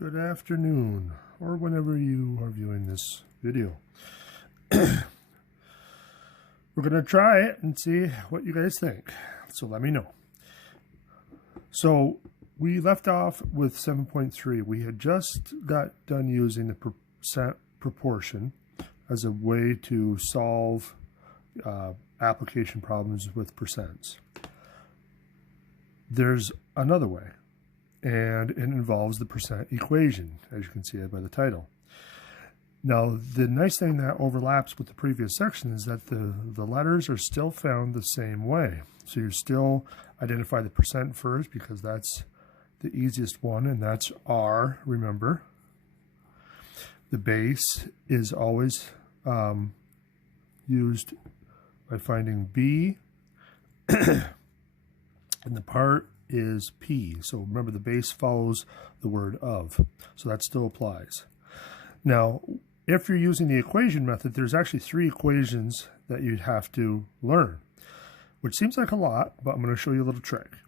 good afternoon, or whenever you are viewing this video. We're going to try it and see what you guys think, so let me know. So we left off with 7.3. We had just got done using the percent proportion as a way to solve application problems with percents. There's another way, and it involves the percent equation, as you can see by the title. Now, the nice thing that overlaps with the previous section is that the letters are still found the same way. So you still identify the percent first because that's the easiest one, and that's R, remember. The base is always used by finding B, and the part is P. So remember, the base follows the word of, so that still applies. Now, if you're using the equation method, there's actually 3 equations that you'd have to learn, which seems like a lot, but I'm going to show you a little trick.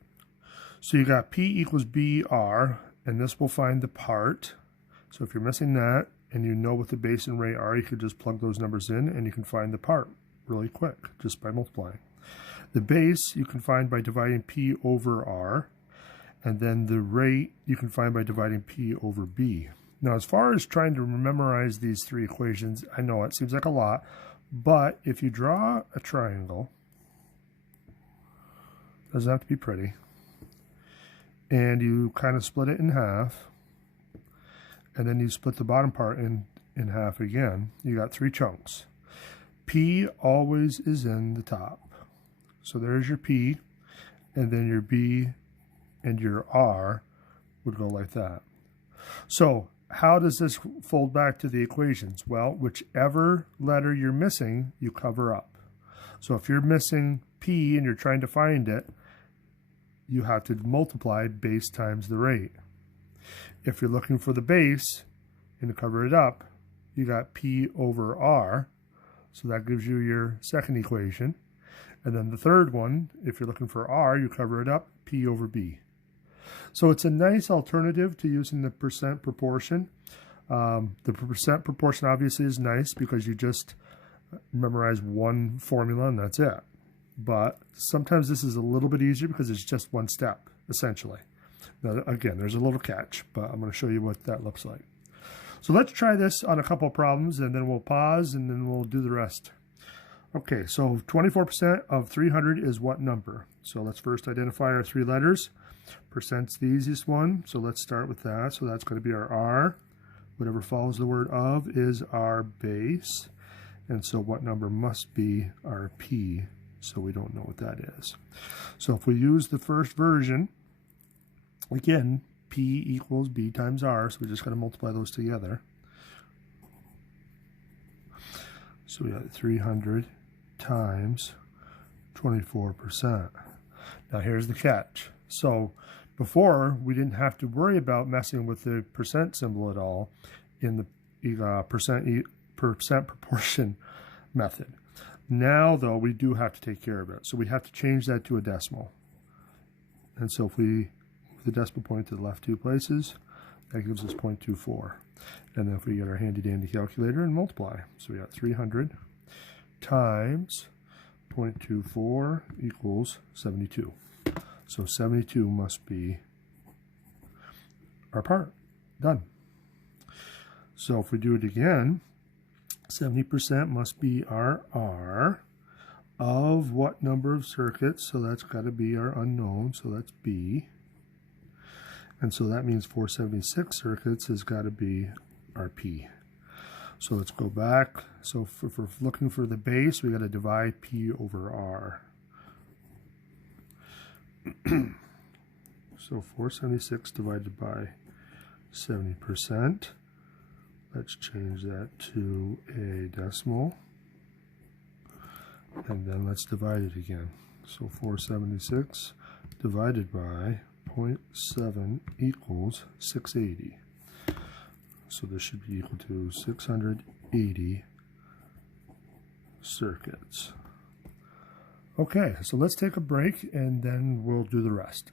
So you got P equals BR, and this will find the part. So if you're missing that and you know what the base and rate are, you could just plug those numbers in and you can find the part really quick just by multiplying. The base you can find by dividing P over R, and then the rate you can find by dividing P over B. Now, as far as trying to memorize these 3 equations, I know it seems like a lot, but if you draw a triangle, it doesn't have to be pretty, and you kind of split it in half, and then you split the bottom part in half again, you got 3 chunks. P always is in the top. So there's your P, and then your B and your R would go like that. So how does this fold back to the equations? Well, whichever letter you're missing, you cover up. So if you're missing P and you're trying to find it, you have to multiply base times the rate. If you're looking for the base and to cover it up, you got P over R, so that gives you your second equation. And then the third one, if you're looking for R, you cover it up, P over B. So it's a nice alternative to using the percent proportion. The percent proportion obviously is nice because you just memorize one formula and that's it. But sometimes this is a little bit easier because it's just one step, essentially. Now, again, there's a little catch, but I'm going to show you what that looks like. So let's try this on a couple of problems, and then we'll pause, and then we'll do the rest. Okay, so 24% of 300 is what number? So let's first identify our 3 letters. Percent's the easiest one, so let's start with that. So that's going to be our R. Whatever follows the word of is our base. And so what number must be our P? So we don't know what that is. So if we use the first version, again, P equals B times R, so we just got to multiply those together. So we got 300 times 24%. Now here's the catch. So before, we didn't have to worry about messing with the percent symbol at all in the percent proportion method. Now, though, we do have to take care of it. So we have to change that to a decimal. And so if we move the decimal point to the left 2 places, that gives us 0.24. And then if we get our handy-dandy calculator and multiply. So we got 300 times 0.24 equals 72. So 72 must be our part. Done. So if we do it again, 70% must be our R of what number of circuits? So that's got to be our unknown, so that's B. And so that means 476 circuits has got to be our P. So let's go back. So if we're looking for the base, we got to divide P over R. So 476 divided by 70%. Let's change that to a decimal. And then let's divide it again. So 476 divided by 0.7 equals 680. So this should be equal to 680 circuits. Okay, so let's take a break and then we'll do the rest.